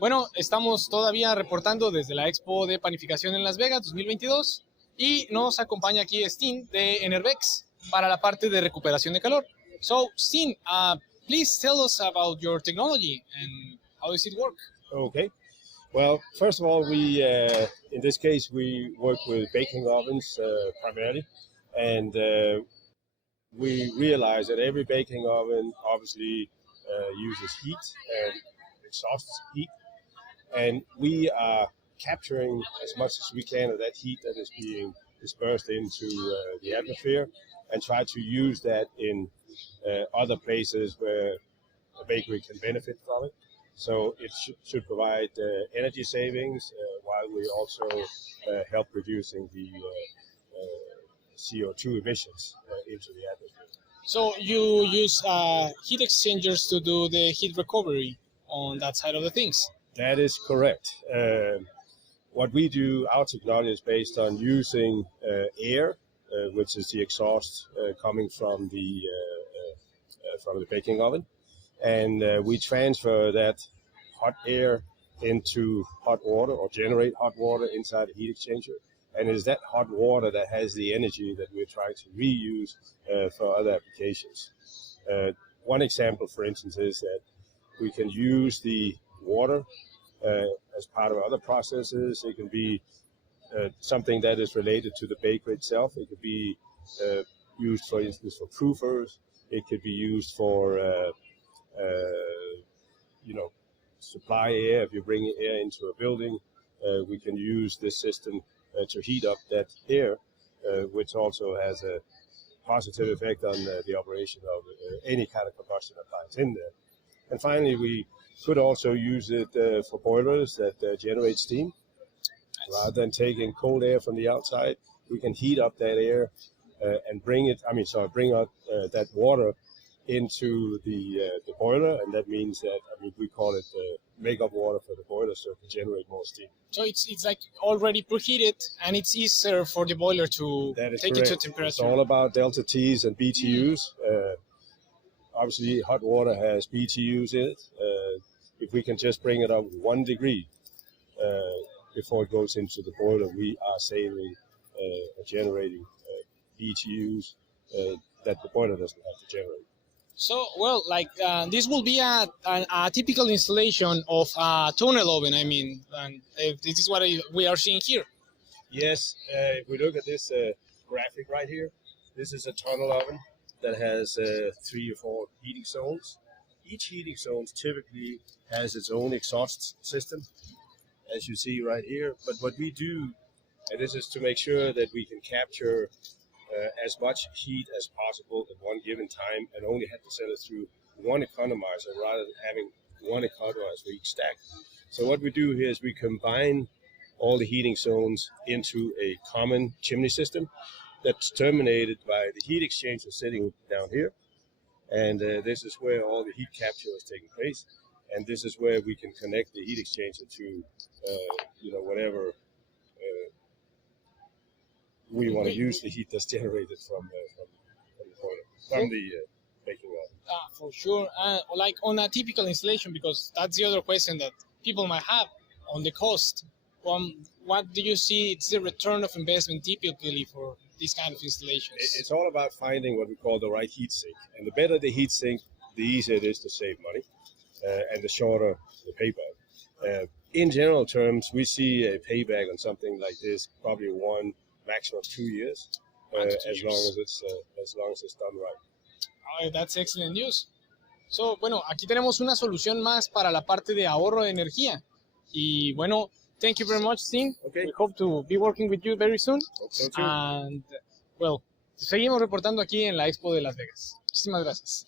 Bueno, estamos todavía reportando desde la Expo de Panificación en Las Vegas 2022 y nos acompaña aquí Steen de Enervex para la parte de recuperación de calor. So, Steen, please tell us about your technology and how does it work? Okay. Well, first of all, we in this case we work with baking ovens primarily, and we realize that every baking oven obviously uses heat and exhausts heat, and we are capturing as much as we can of that heat that is being dispersed into the atmosphere, and try to use that in other places where a bakery can benefit from it. So it should provide energy savings while we also help reducing the CO2 emissions into the atmosphere. So you use heat exchangers to do the heat recovery on that side of the things? That is correct. What we do, our technology is based on using air, which is the exhaust coming from the baking oven. And we transfer that hot air into hot water, or generate hot water inside the heat exchanger. And it is that hot water that has the energy that we're trying to reuse for other applications. One example, for instance, is that we can use the water as part of other processes. It can be something that is related to the bakery itself. It could be used, for instance, for proofers. It could be used for supply air. If you bring air into a building, we can use this system to heat up that air, which also has a positive effect on the operation of any kind of combustion appliance in there. And finally, we could also use it for boilers that generate steam. Rather than taking cold air from the outside, we can heat up that air and bring up that water into the boiler, and that means that we call it make-up water for the boiler, so it can generate more steam. So it's like already preheated, and it's easier for the boiler to take it to temperature. It's all about delta T's and BTUs. Obviously, hot water has BTUs in it. If we can just bring it up 1 degree before it goes into the boiler, we are saving generating BTUs that the boiler doesn't have to generate. So, well, this will be a typical installation of a tunnel oven, and this is what we are seeing here. Yes, if we look at this graphic right here, this is a tunnel oven that has 3 or 4 heating zones. Each heating zone typically has its own exhaust system, as you see right here. But what we do, and this is to make sure that we can capture as much heat as possible at one given time, and only have to send it through one economizer rather than having one economizer for each stack. So what we do here is we combine all the heating zones into a common chimney system that's terminated by the heat exchanger sitting down here. And this is where all the heat capture is taking place. And this is where we can connect the heat exchanger to, whatever we want to use the heat that's generated from the boiler, from the baking oven. For sure. Like on a typical installation, because that's the other question that people might have on the cost. What do you see? It's the return of investment typically for these kind of installations? It's all about finding what we call the right heat sink. And the better the heat sink, the easier it is to save money, and the shorter the payback. In general terms, we see a payback on something like this, probably 1, maximum 2 years, as long as it's done right. That's excellent news. So, bueno, aquí tenemos una solución más para la parte de ahorro de energía. Y bueno, thank you very much, Steen. Okay. We hope to be working with you very soon. Hope so too. And, well, seguimos reportando aquí en la Expo de Las Vegas. Muchísimas gracias.